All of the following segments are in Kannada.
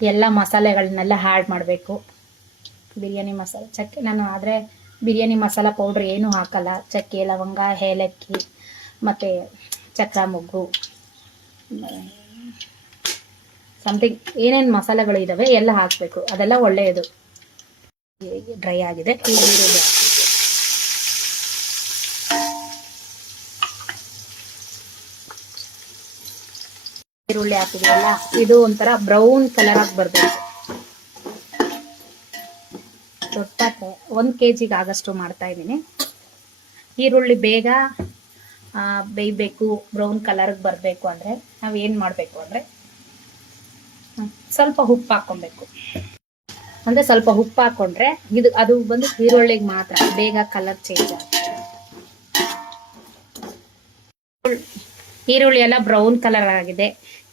ಎಲ್ಲ ಮಸಾಲೆಗಳನ್ನೆಲ್ಲ ಆ್ಯಡ್ ಮಾಡಬೇಕು. ಬಿರಿಯಾನಿ ಮಸಾಲೆ, ಚಕ್ಕೆ ನಾನು ಆದರೆ ಬಿರಿಯಾನಿ ಮಸಾಲ ಪೌಡ್ರ್ ಏನೂ ಹಾಕಲ್ಲ. ಚಕ್ಕೆ, ಲವಂಗ, ಏಲಕ್ಕಿ, ಮತ್ತು ಚಕ್ರ ಮೊಗ್ಗು ಸಮಥಿಂಗ್ ಏನೇನು ಮಸಾಲೆಗಳು ಇದ್ದಾವೆ ಎಲ್ಲ ಹಾಕಬೇಕು. ಅದೆಲ್ಲ ಒಳ್ಳೆಯದು. ಡ್ರೈ ಆಗಿದೆ. ಈರುಳ್ಳಿ. ಈರುಳ್ಳಿ ಹಾಕಿದೆಯಲ್ಲ ಇದು ಒಂಥರ ಬ್ರೌನ್ ಕಲರ್ ಆಗಿ ಬರಬೇಕು. ದೊಡ್ಡ ಒಂದು ಕೆ ಜಿಗೆ ಆಗಷ್ಟು ಮಾಡ್ತಾ ಇದ್ದೀನಿ. ಈರುಳ್ಳಿ ಬೇಗ ಬೇಯಬೇಕು ಬ್ರೌನ್ ಕಲರ್ಗೆ ಬರಬೇಕು ಅಂದರೆ, ನಾವು ಏನು ಮಾಡಬೇಕು ಅಂದರೆ ಸ್ವಲ್ಪ ಉಪ್ಪು ಹಾಕ್ಕೊಬೇಕು. ಅಂದರೆ ಸ್ವಲ್ಪ ಉಪ್ಪು ಹಾಕೊಂಡ್ರೆ ಇದು, ಅದು ಬಂದು ಈರುಳ್ಳಿಗೆ ಮಾತ್ರ, ಬೇಗ ಕಲರ್ ಚೇಂಜ್ ಆಗುತ್ತೆ ಈರುಳ್ಳಿ ಎಲ್ಲ ಬ್ರೌನ್ ಕಲರ್ ಆಗಿದೆ.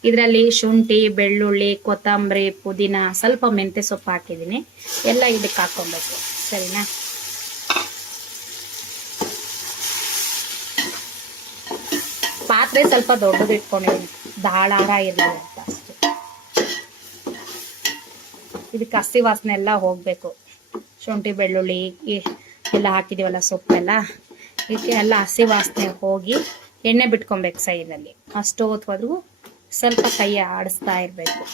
ಇದರಲ್ಲಿ ಶುಂಠಿ, ಬೆಳ್ಳುಳ್ಳಿ, ಕೊತ್ತಂಬರಿ, ಪುದೀನ, ಸ್ವಲ್ಪ ಮೆಂತ್ಯ ಸೊಪ್ಪು ಹಾಕಿದ್ದೀನಿ. ಎಲ್ಲ ಇದಕ್ಕೆ ಹಾಕ್ಕೊಬೇಕು. ಸರಿನಾ? ಪಾತ್ರೆ ಸ್ವಲ್ಪ ದೊಡ್ಡದು ಇಟ್ಕೊಂಡಿದ್ದೀನಿ ದಾಳಾರ ಇರಲಿ ಇದಕ್ಕೆ ಹಸಿ ವಾಸನೆ ಎಲ್ಲ ಹೋಗಬೇಕು. ಶುಂಠಿ, ಬೆಳ್ಳುಳ್ಳಿ ಎಲ್ಲ ಹಾಕಿದೀವಲ್ಲ, ಸೊಪ್ಪೆಲ್ಲ. ಇದಕ್ಕೆ ಎಲ್ಲ ಹಸಿ ವಾಸನೆ ಹೋಗಿ ಎಣ್ಣೆ ಬಿಟ್ಕೊಬೇಕು ಸೈಡಲ್ಲಿ ಅಷ್ಟು ಹೊತ್ವರೆಗೂ ಸ್ವಲ್ಪ ಕೈ ಆಡಿಸ್ತಾ ಇರಬೇಕು.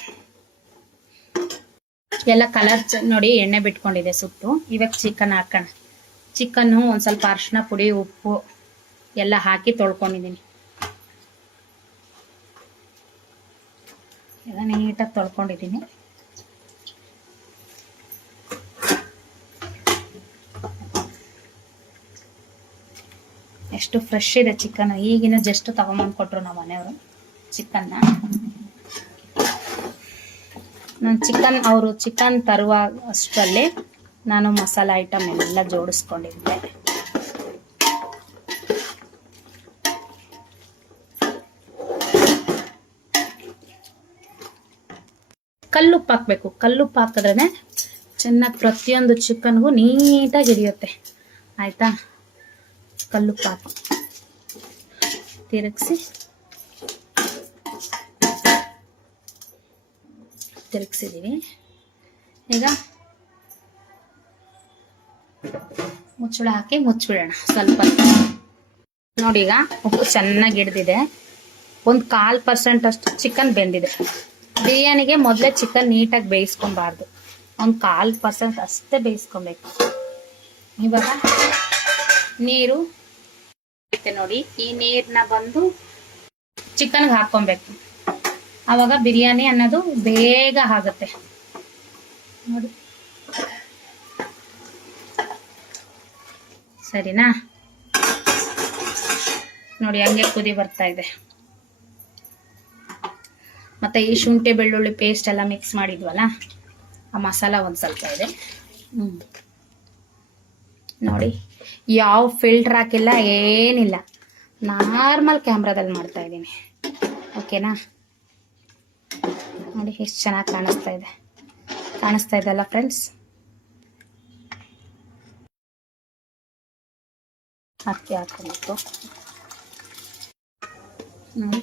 ಎಲ್ಲ ಕಲರ್ ನೋಡಿ ಎಣ್ಣೆ ಬಿಟ್ಕೊಂಡಿದೆ ಸುತ್ತು. ಇವಾಗ ಚಿಕನ್ ಹಾಕೋಣ. ಚಿಕನ್ನು ಒಂದು ಸ್ವಲ್ಪ ಅರ್ಶಿನ ಪುಡಿ, ಉಪ್ಪು ಎಲ್ಲ ಹಾಕಿ ತೊಳ್ಕೊಂಡಿದ್ದೀನಿ ಎಲ್ಲ ನೀಟಾಗಿ ತೊಳ್ಕೊಂಡಿದ್ದೀನಿ ಎಷ್ಟು ಫ್ರೆಶ್ ಇದೆ ಚಿಕನ್ ಈಗಿನ ಜಸ್ಟ್ ತಗೊಂಬಂದು ಕೊಟ್ರು ನಮ್ಮ ಮನೆಯವರು ಚಿಕನ್ ನಾನು ಚಿಕನ್ ಅವರು ಚಿಕನ್ ತರುವ ಅಷ್ಟರಲ್ಲಿ ನಾನು ಮಸಾಲ ಐಟಮ್ ಎಲ್ಲ ಜೋಡಿಸ್ಕೊಂಡಿದ್ದೆ. ಕಲ್ಲುಪ್ಪು ಹಾಕ್ಬೇಕು. ಕಲ್ಲುಪ್ಪು ಹಾಕಿದ್ರೆ ಚೆನ್ನಾಗಿ ಪ್ರತಿಯೊಂದು ಚಿಕನ್ಗೂ ನೀಟಾಗಿ ಹಿಡಿಯುತ್ತೆ. ಆಯಿತಾ? ಕಲ್ಲುಪ್ಪು ಹಾಕಿ ತಿರುಗಿಸಿ. ತಿರುಗಿಸಿದ್ದೀವಿ ಈಗ ಮುಚ್ಚಳ ಹಾಕಿ ಮುಚ್ಚಿಬಿಡೋಣ ಸ್ವಲ್ಪ. ನೋಡಿ ಈಗ ಉಪ್ಪು ಚೆನ್ನಾಗಿ ಹಿಡ್ದಿದೆ. ಒಂದು ಕಾಲು ಪರ್ಸೆಂಟ್ ಅಷ್ಟು ಚಿಕನ್ ಬೆಂದಿದೆ. ಬಿರಿಯಾನಿಗೆ ಮೊದಲೇ ಚಿಕನ್ ನೀಟಾಗಿ ಬೇಯಿಸ್ಕೊಬಾರ್ದು. ಒಂದು ಕಾಲು ಪರ್ಸೆಂಟ್ ಅಷ್ಟೇ ಬೇಯಿಸ್ಕೊಬೇಕು. ಇವಾಗ ನೀರು ಐತೆ ನೋಡಿ. ಈ ನೀರನ್ನ ಬಂದು ಚಿಕನ್ ಹಾಕೊಬೇಕು ಆವಾಗ ಬಿರಿಯಾನಿ ಅನ್ನೋದು ಬೇಗ ಆಗುತ್ತೆ. ನೋಡಿ. ಸರಿನಾ? ನೋಡಿ, ಹಂಗೆ ಕುದಿ ಬರ್ತಾ ಇದೆ. ಮತ್ತೆ ಈ ಶುಂಠಿ, ಬೆಳ್ಳುಳ್ಳಿ ಪೇಸ್ಟ್ ಎಲ್ಲ ಮಿಕ್ಸ್ ಮಾಡಿದ್ವಲ್ಲ, ಆ ಮಸಾಲ ಒಂದು ಸ್ವಲ್ಪ ಇದೆ. ಹ್ಮ್. ನೋಡಿ. ಯಾವ ಫಿಲ್ಟರ್ ಹಾಕಿಲ್ಲ, ಏನಿಲ್ಲ. ನಾರ್ಮಲ್ ಕ್ಯಾಮ್ರಾದಲ್ಲಿ ಮಾಡ್ತಾ ಇದ್ದೀನಿ. ಓಕೆನಾ ನೋಡಿ, ಎಷ್ಟು ಚೆನ್ನಾಗಿ ಕಾಣಿಸ್ತಾ ಇದೆ. ಕಾಣಿಸ್ತಾ ಇದೆಲ್ಲ ಫ್ರೆಂಡ್ಸ್ ಅಕ್ಕಿ ಹಾಕೊಬೇಕು ನೋಡಿ.